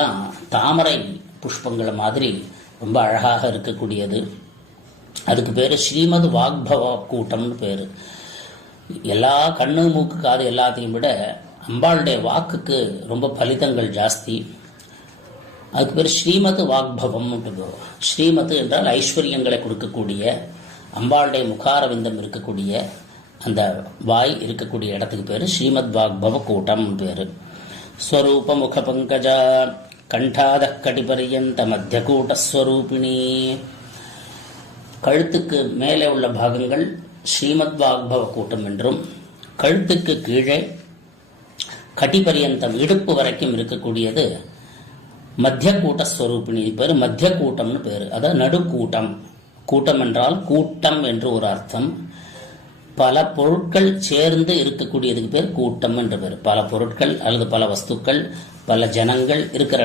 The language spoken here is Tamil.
எல்லாம் தாமரை புஷ்பங்களை மாதிரி ரொம்ப அழகாக இருக்கக்கூடியது. அதுக்கு பேர் ஸ்ரீமத் வாக்பவ கூட்டம்னு பேர். எல்லா கண்ணு மூக்கு காது எல்லாத்தையும் விட அம்பாளுடைய வாக்குக்கு ரொம்ப பலிதங்கள் ஜாஸ்தி. அதுக்கு பேர் ஸ்ரீமத் வாக்பவம்னு. ஸ்ரீமத் என்றால் ஐஸ்வர்யங்களை கொடுக்கக்கூடிய, அம்பாளுடைய முகாரவிந்தம் இருக்கக்கூடிய அந்த வாய் இருக்கக்கூடிய இடத்துக்கு பேர் ஸ்ரீமத் வாக்பவ கூட்டம்னு பேர். ஸ்வரூப முக பங்கஜ கண்டாத கடிபரியந்த மத்திய கூட்டஸ்வரூபிணி. கழுத்துக்கு மேலே உள்ள பாகங்கள் ஸ்ரீமத் வாக்பவ கூட்டம் என்றும், கழுத்துக்கு கீழே கடிபரியந்தம் இடுப்பு வரைக்கும் இருக்கக்கூடியது மத்திய கூட்டஸ்வரூபிணி பேர். மத்திய கூட்டம்னு பேர். அதாவது நடுக்கூட்டம். கூட்டம் என்றால் கூட்டம் என்று ஒரு அர்த்தம். பல பொருட்கள் சேர்ந்து இருக்கக்கூடியதுக்கு பேர் கூட்டம் என்று பேர். பல பொருட்கள் அல்லது பல வஸ்துக்கள், பல ஜனங்கள் இருக்கிற